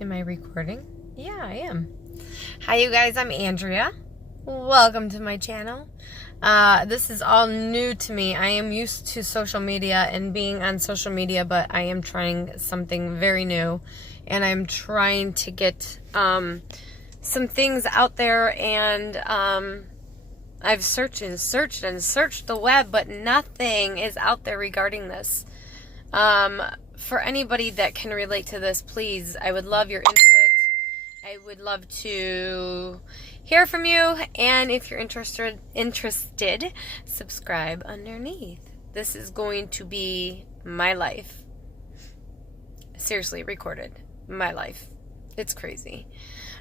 Am I recording? Yeah, I am. Hi, you guys. I'm Andrea. Welcome to my channel. This is all new to me. I am used to social media and being on social media, but I am trying something very new, and I'm trying to get some things out there, and I've searched the web, but nothing is out there regarding this. For anybody that can relate to this, please, I would love your input. I would love to hear from you, and if you're interested, subscribe underneath. This is going to be my life. Seriously, recorded. My life. It's crazy.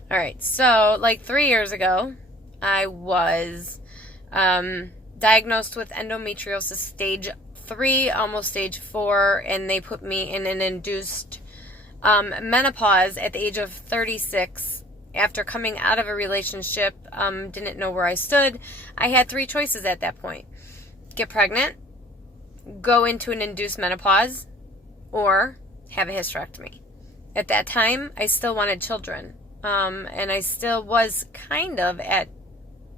All right, so like 3 years ago, I was diagnosed with endometriosis stage 3, almost stage 4, and they put me in an induced menopause at the age of 36 after coming out of a relationship. Didn't know where I stood. I had 3 choices at that point: get pregnant, go into an induced menopause, or have a hysterectomy. At that time, I still wanted children, and I still was kind of at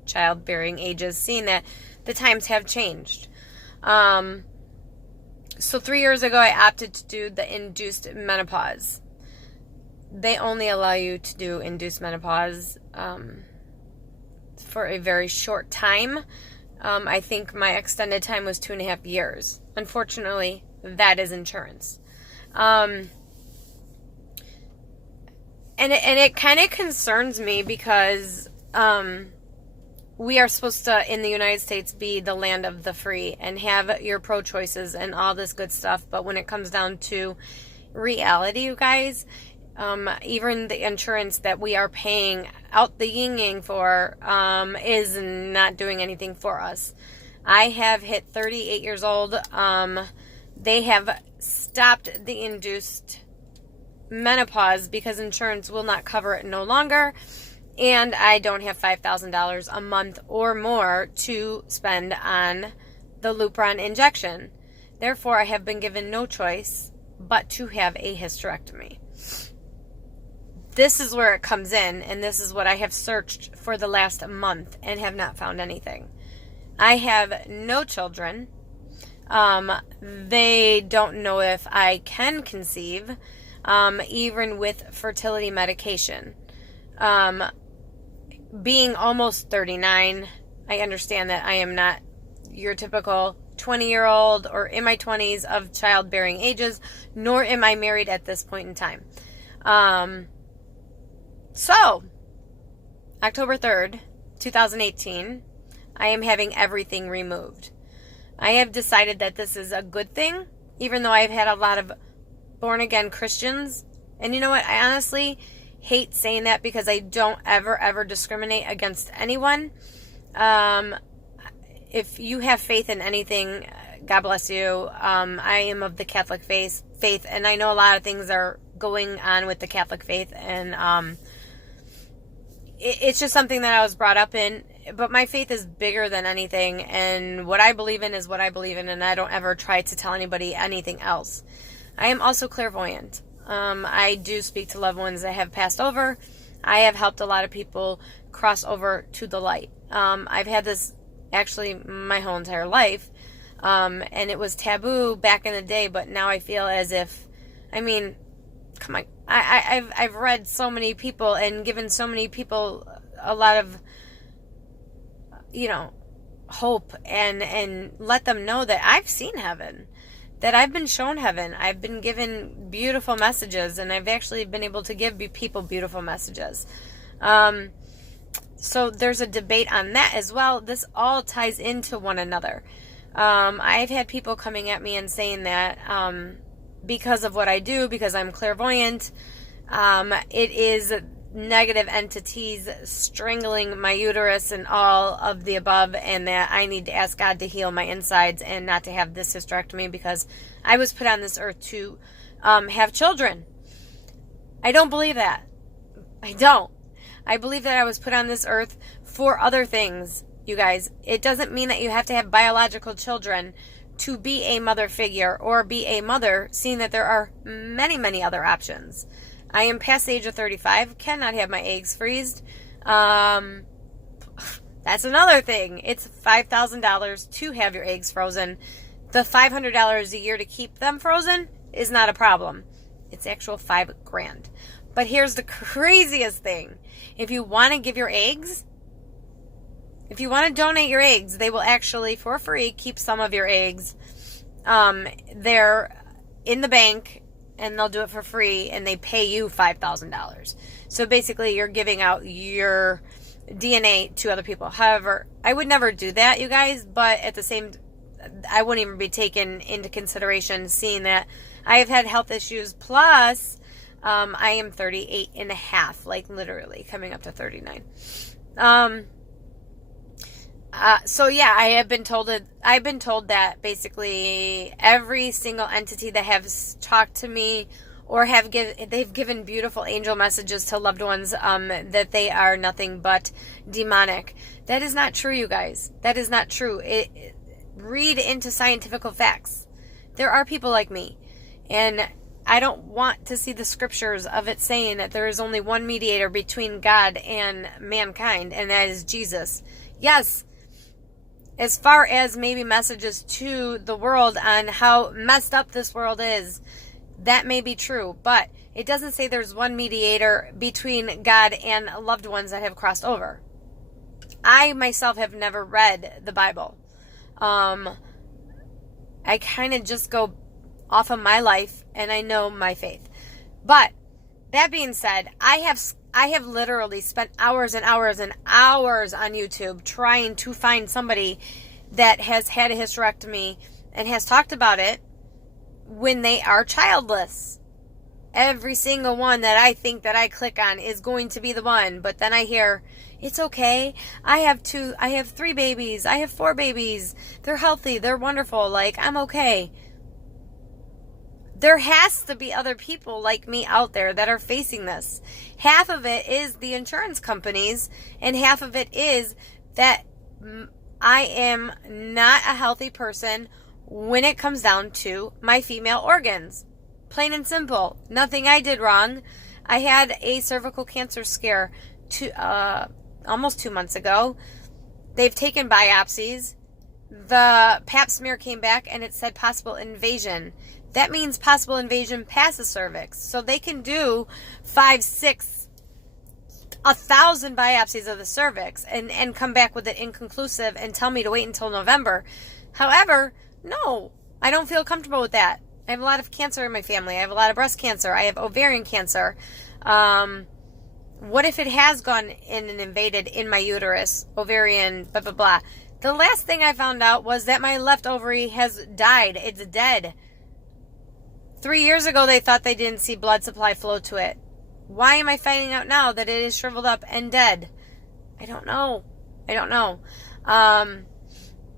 childbearing ages, seeing that the times have changed. So 3 years ago, I opted to do the induced menopause. They only allow you to do induced menopause for a very short time. I think my extended time was 2.5 years. Unfortunately, that is insurance. And it kind of concerns me because we are supposed to, in the United States, be the land of the free and have your pro-choices and all this good stuff. But when it comes down to reality, you guys, even the insurance that we are paying out the yin-yang for is not doing anything for us. I have hit 38 years old. They have stopped the induced menopause because insurance will not cover it no longer. And I don't have $5,000 a month or more to spend on the Lupron injection. Therefore, I have been given no choice but to have a hysterectomy. This is where it comes in, and this is what I have searched for the last month and have not found anything. I have no children. They don't know if I can conceive, even with fertility medication. Being almost 39, I understand that I am not your typical 20-year-old or in my 20s of childbearing ages, nor am I married at this point in time. So, October 3rd, 2018, I am having everything removed. I have decided that this is a good thing, even though I've had a lot of born-again Christians. And you know what? I honestly hate saying that because I don't ever discriminate against anyone. If you have faith in anything, God bless you. I am of the Catholic faith, and I know a lot of things are going on with the Catholic faith, and it's just something that I was brought up in. But my faith is bigger than anything, and what I believe in is what I believe in, and I don't ever try to tell anybody anything else. I am also clairvoyant. I do speak to loved ones that have passed over. I have helped a lot of people cross over to the light. I've had this actually my whole entire life, and it was taboo back in the day, but now I feel as if, I mean, come on, I've read so many people and given so many people a lot of, hope and let them know that I've seen heaven. That I've been shown heaven. I've been given beautiful messages, and I've actually been able to give people beautiful messages. So there's a debate on that as well. This all ties into one another. I've had people coming at me and saying that because of what I do, because I'm clairvoyant, it is negative entities strangling my uterus and all of the above, and that I need to ask God to heal my insides and not to have this hysterectomy because I was put on this earth to have children. I don't believe that. I don't. I believe that I was put on this earth for other things, you guys. It doesn't mean that you have to have biological children to be a mother figure or be a mother, seeing that there are many other options. I am past the age of 35, cannot have my eggs freezed. That's another thing. It's $5,000 to have your eggs frozen. The $500 a year to keep them frozen is not a problem. It's actual $5,000. But here's the craziest thing. If you want to give your eggs, if you want to donate your eggs, they will actually, for free, keep some of your eggs. They're in the bank, and they'll do it for free, and they pay you $5,000. So basically, you're giving out your DNA to other people. However, I would never do that, you guys, but at the same, I wouldn't even be taken into consideration, seeing that I have had health issues, plus I am 38 and a half, like literally coming up to 39. So yeah, I've been told that basically every single entity that has talked to me or they've given beautiful angel messages to loved ones, that they are nothing but demonic. That is not true, you guys. That is not true. Read into scientific facts. There are people like me, and I don't want to see the scriptures of it saying that there is only one mediator between God and mankind, and that is Jesus. Yes, as far as maybe messages to the world on how messed up this world is, that may be true, but it doesn't say there's one mediator between God and loved ones that have crossed over. I myself have never read the Bible. I kind of just go off of my life, and I know my faith. But that being said, I have literally spent hours and hours and hours on YouTube trying to find somebody that has had a hysterectomy and has talked about it when they are childless. Every single one that I think that I click on is going to be the one, but then I hear, it's okay, I have 3 babies, I have 4 babies, they're healthy, they're wonderful, like, I'm okay. There has to be other people like me out there that are facing this. Half of it is the insurance companies, and half of it is that I am not a healthy person when it comes down to my female organs. Plain and simple. Nothing I did wrong. I had a cervical cancer scare almost 2 months ago. They've taken biopsies. The pap smear came back and it said possible invasion. That means possible invasion past the cervix. So they can do 5, 6, 1,000 biopsies of the cervix and come back with it inconclusive and tell me to wait until November. However, no, I don't feel comfortable with that. I have a lot of cancer in my family. I have a lot of breast cancer. I have ovarian cancer. What if it has gone in and invaded in my uterus, ovarian, blah, blah, blah. The last thing I found out was that my left ovary has died. It's dead. 3 years ago, they thought they didn't see blood supply flow to it. Why am I finding out now that it is shriveled up and dead? I don't know.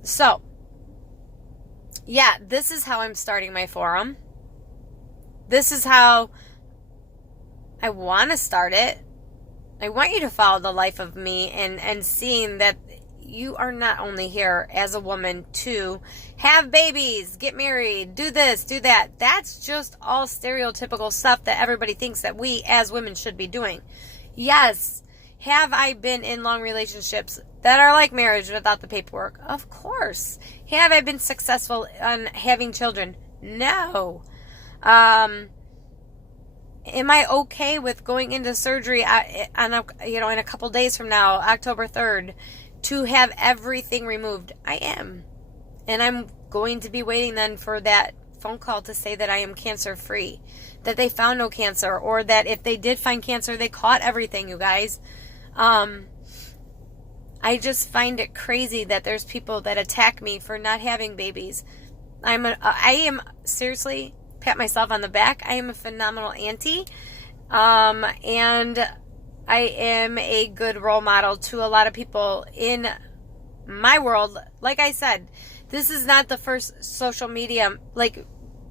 So, yeah, this is how I'm starting my forum. This is how I want to start it. I want you to follow the life of me and seeing that you are not only here as a woman to have babies, get married, do this, do that. That's just all stereotypical stuff that everybody thinks that we as women should be doing. Yes, have I been in long relationships that are like marriage without the paperwork? Of course. Have I been successful on having children? No. Am I okay with going into surgery in a couple days from now, October 3rd, to have everything removed? I am. And I'm going to be waiting then for that phone call to say that I am cancer free, that they found no cancer, or that if they did find cancer, they caught everything, you guys. I just find it crazy that there's people that attack me for not having babies. I am seriously, pat myself on the back. I am a phenomenal auntie. And I am a good role model to a lot of people in my world. Like I said, this is not the first social media,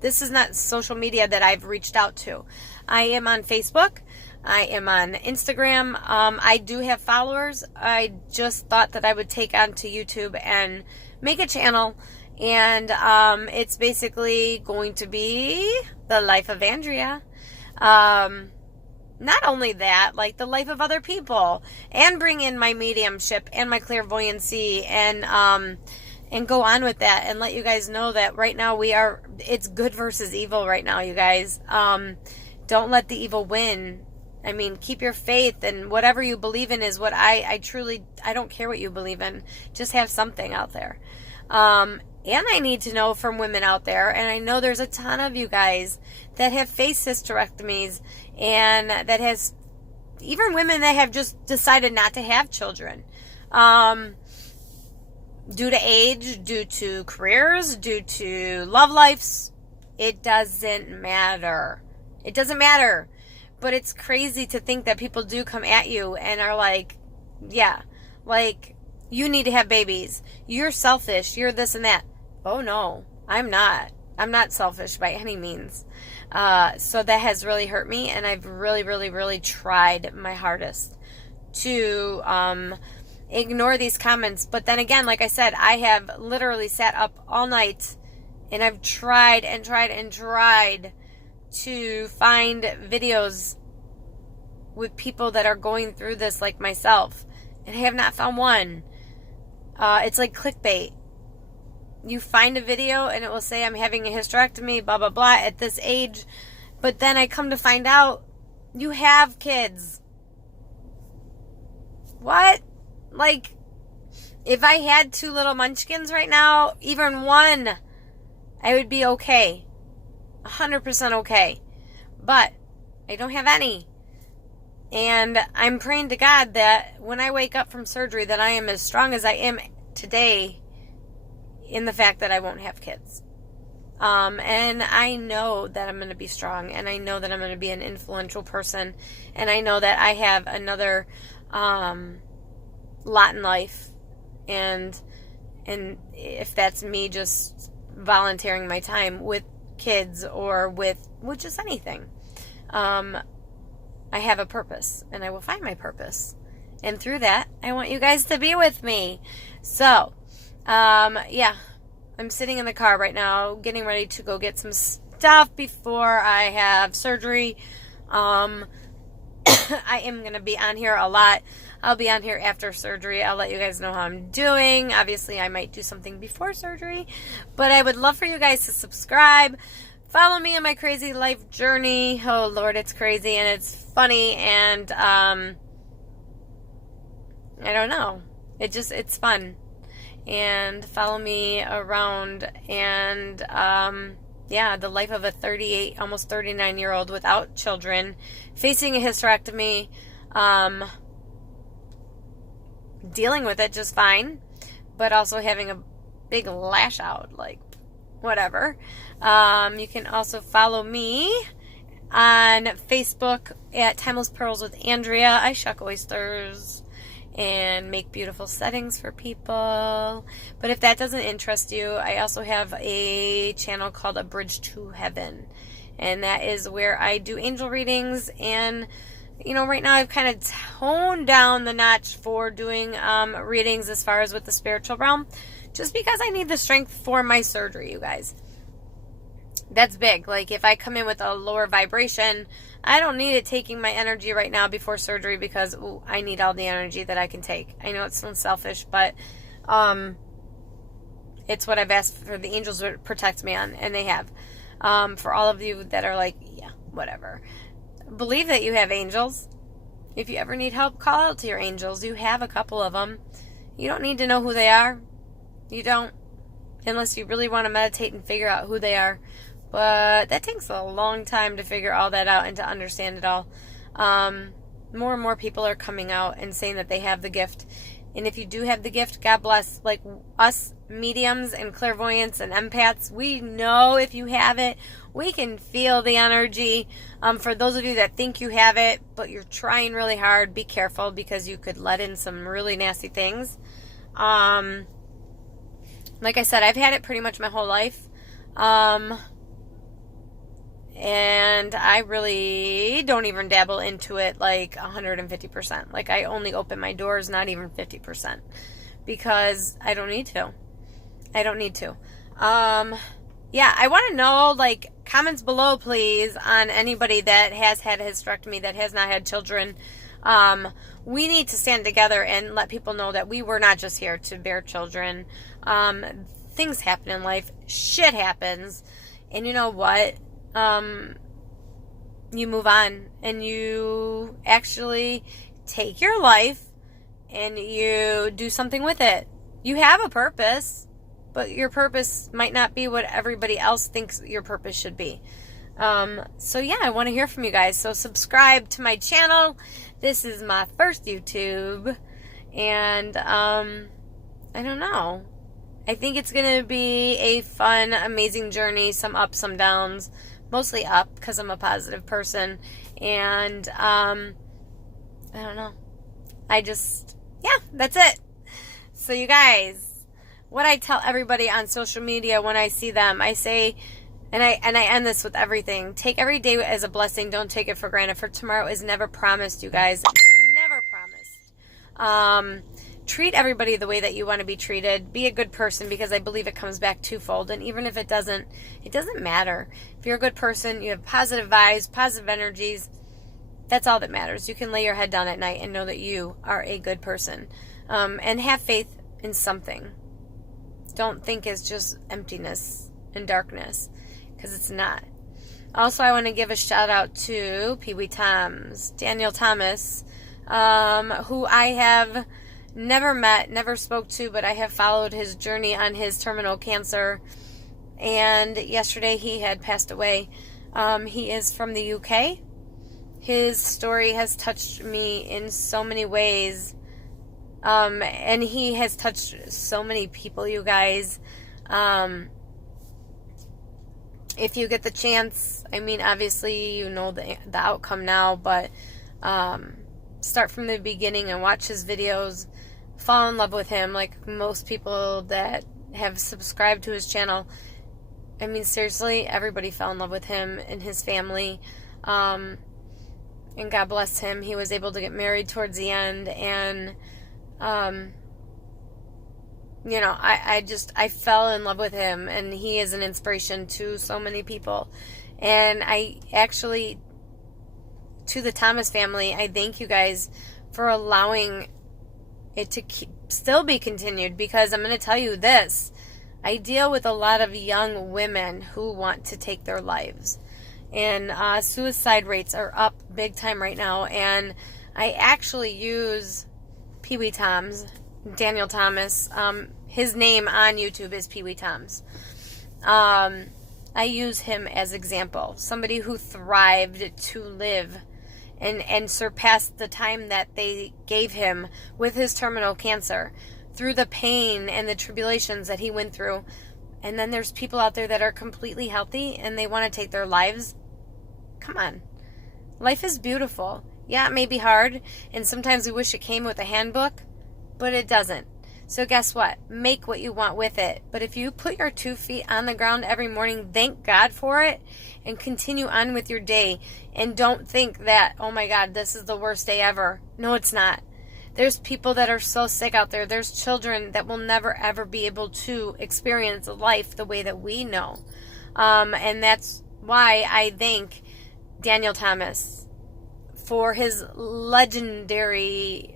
this is not social media that I've reached out to. I am on Facebook. I am on Instagram. I do have followers. I just thought that I would take onto YouTube and make a channel. And it's basically going to be the life of Andrea. not only that, like the life of other people, and bring in my mediumship and my clairvoyancy, and go on with that, and let you guys know that right now it's good versus evil right now, you guys. Don't let the evil win. I mean, keep your faith, and whatever you believe in is what I don't care what you believe in. Just have something out there. And I need to know from women out there, and I know there's a ton of you guys that have faced hysterectomies, and that has, even women that have just decided not to have children. Due to age, due to careers, due to love lives, it doesn't matter. It doesn't matter. But it's crazy to think that people do come at you and are like, yeah, like, you need to have babies. You're selfish. You're this and that. Oh, no, I'm not. I'm not selfish by any means. So that has really hurt me, and I've really, really, really tried my hardest to ignore these comments. But then again, like I said, I have literally sat up all night, and I've tried and tried and tried to find videos with people that are going through this like myself, and I have not found one. It's like clickbait. You find a video and it will say I'm having a hysterectomy, blah, blah, blah, at this age. But then I come to find out you have kids. What? Like, if I had 2 little munchkins right now, even one, I would be okay. 100% okay. But I don't have any. And I'm praying to God that when I wake up from surgery, that I am as strong as I am today, in the fact that I won't have kids. And I know that I'm going to be strong, and I know that I'm going to be an influential person, and I know that I have another lot in life, and if that's me just volunteering my time with kids or with just anything, I have a purpose, and I will find my purpose, and through that, I want you guys to be with me. So yeah, I'm sitting in the car right now, getting ready to go get some stuff before I have surgery. I am going to be on here a lot. I'll be on here after surgery. I'll let you guys know how I'm doing. Obviously, I might do something before surgery, but I would love for you guys to subscribe. Follow me on my crazy life journey. Oh, Lord, it's crazy, and it's funny, and I don't know. It's fun. And follow me around, and yeah, the life of a 38, almost 39-year-old without children, facing a hysterectomy, dealing with it just fine, but also having a big lash out, like, whatever. You can also follow me on Facebook at Timeless Pearls with Andrea. I shuck oysters and make beautiful settings for people. But if that doesn't interest you, I also have a channel called A Bridge to Heaven, and that is where I do angel readings. And right now I've kind of toned down the notch for doing readings as far as with the spiritual realm, just because I need the strength for my surgery, you guys. That's big. Like, if I come in with a lower vibration, I don't need it taking my energy right now before surgery, because I need all the energy that I can take. I know it sounds selfish, but it's what I've asked for the angels to protect me on, and they have. For all of you that are like, yeah, whatever. Believe that you have angels. If you ever need help, call out to your angels. You have a couple of them. You don't need to know who they are. You don't. Unless you really want to meditate and figure out who they are. But that takes a long time to figure all that out and to understand it all. More and more people are coming out and saying that they have the gift. And if you do have the gift, God bless. Like us mediums and clairvoyants and empaths, we know if you have it. We can feel the energy. For those of you that think you have it, but you're trying really hard, be careful, because you could let in some really nasty things. Like I said, I've had it pretty much my whole life. And I really don't even dabble into it like 150%. Like, I only open my doors not even 50%, because I don't need to. yeah, I want to know, like, comments below, please, on anybody that has had a hysterectomy, that has not had children. We need to stand together and let people know that we were not just here to bear children. Things happen in life. Shit happens. And you know what? You move on and you actually take your life and you do something with it. You have a purpose, but your purpose might not be what everybody else thinks your purpose should be. So yeah, I want to hear from you guys. So subscribe to my channel. This is my first YouTube, and I don't know. I think it's going to be a fun, amazing journey. Some ups, some downs. Mostly up, because I'm a positive person. And I don't know. Yeah, that's it. So you guys, what I tell everybody on social media when I see them, I say, and I end this with everything: take every day as a blessing. Don't take it for granted, for tomorrow is never promised, you guys. Never promised. Treat everybody the way that you want to be treated. Be a good person, because I believe it comes back twofold. And even if it doesn't matter. If you're a good person, you have positive vibes, positive energies, that's all that matters. You can lay your head down at night and know that you are a good person. And have faith in something. Don't think it's just emptiness and darkness, because it's not. Also, I want to give a shout out to Pee Wee Thomas, Daniel Thomas, who I have never met, never spoke to, but I have followed his journey on his terminal cancer. And yesterday he had passed away. He is from the UK. His story has touched me in so many ways. And he has touched so many people, you guys. If you get the chance, I mean, obviously you know the outcome now, but start from the beginning and watch his videos. Fall in love with him, like most people that have subscribed to his channel. I mean, seriously, everybody fell in love with him and his family. And God bless him. He was able to get married towards the end. And, you know, I fell in love with him. And he is an inspiration to so many people. And I actually, to the Thomas family, I thank you guys for allowing it to still be continued, because I'm going to tell you this. I deal with a lot of young women who want to take their lives. And suicide rates are up big time right now. And I actually use Pee Wee Thomas, Daniel Thomas. His name on YouTube is Pee Wee Thomas. I use him as example. Somebody who thrived to live and surpassed the time that they gave him with his terminal cancer, through the pain and the tribulations that he went through. And then there's people out there that are completely healthy and they want to take their lives. Come on. Life is beautiful. Yeah, it may be hard, and sometimes we wish it came with a handbook, but it doesn't. So guess what? Make what you want with it. But if you put your 2 feet on the ground every morning, thank God for it, and continue on with your day. And don't think that, oh my God, this is the worst day ever. No, it's not. There's people that are so sick out there. There's children that will never, ever be able to experience life the way that we know. And that's why I thank Daniel Thomas for his legendary...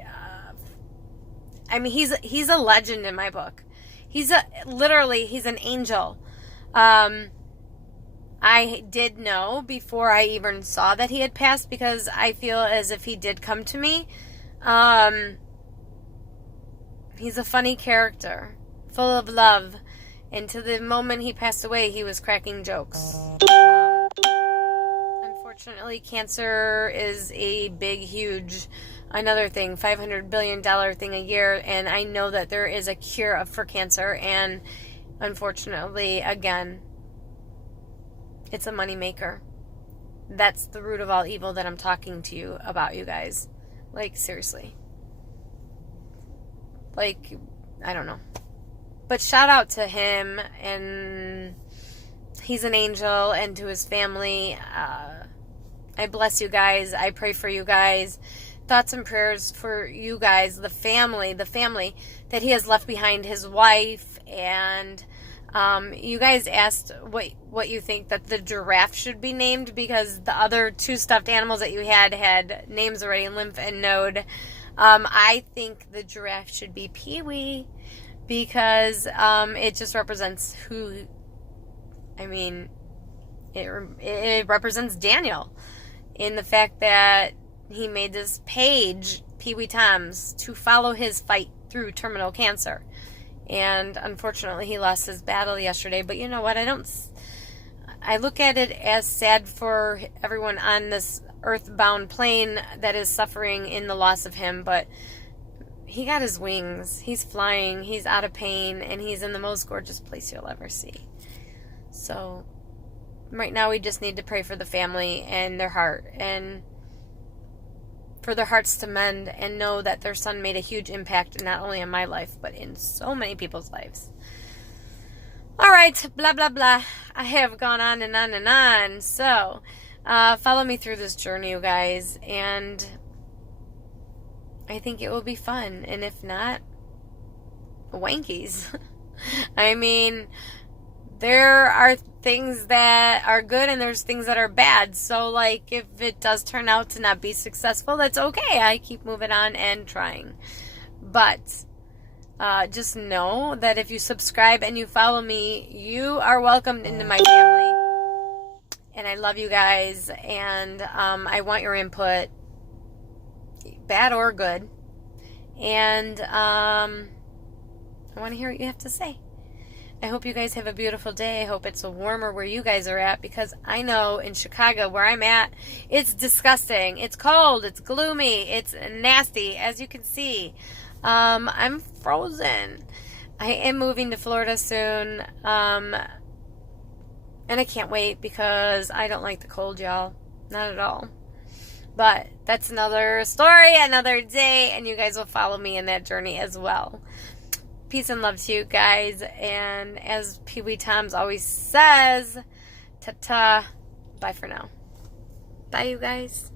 I mean, he's a legend in my book. He's an angel. I did know before I even saw that he had passed, because I feel as if he did come to me. He's a funny character, full of love, and to the moment he passed away, he was cracking jokes. Unfortunately, cancer is a big, huge, another thing, $500 billion thing a year, and I know that there is a cure for cancer, and unfortunately, again, it's a moneymaker. That's the root of all evil that I'm talking to you about, you guys. Like, seriously. Like, I don't know. But shout out to him, and he's an angel, and to his family. I bless you guys. I pray for you guys. Thoughts and prayers for you guys, the family that he has left behind, his wife, and You guys asked what you think that the giraffe should be named, because the other two stuffed animals that you had names already, Lymph and Node. I think the giraffe should be Pee-wee, because it just represents it represents Daniel in the fact that he made this page, Pee-wee Toms, to follow his fight through terminal cancer. And unfortunately, he lost his battle yesterday. But you know what? I look at it as sad for everyone on this earthbound plane that is suffering in the loss of him. But he got his wings. He's flying. He's out of pain. And he's in the most gorgeous place you'll ever see. So right now, we just need to pray for the family and their heart. And for their hearts to mend and know that their son made a huge impact, not only in my life, but in so many people's lives. All right, blah, blah, blah. I have gone on and on and on. So, follow me through this journey, you guys, and I think it will be fun. And if not, wankies. I mean, there are things that are good and there's things that are bad. So, like, if it does turn out to not be successful, that's okay. I keep moving on and trying. But just know that if you subscribe and you follow me, you are welcomed into my family. And I love you guys. And I want your input, bad or good. And I want to hear what you have to say. I hope you guys have a beautiful day. I hope it's warmer where you guys are at, because I know in Chicago, where I'm at, it's disgusting. It's cold. It's gloomy. It's nasty, as you can see. I'm frozen. I am moving to Florida soon, and I can't wait, because I don't like the cold, y'all. Not at all. But that's another story, another day, and you guys will follow me in that journey as well. Peace and love to you guys. And as Pee-wee Toms always says, ta-ta, bye for now. Bye, you guys.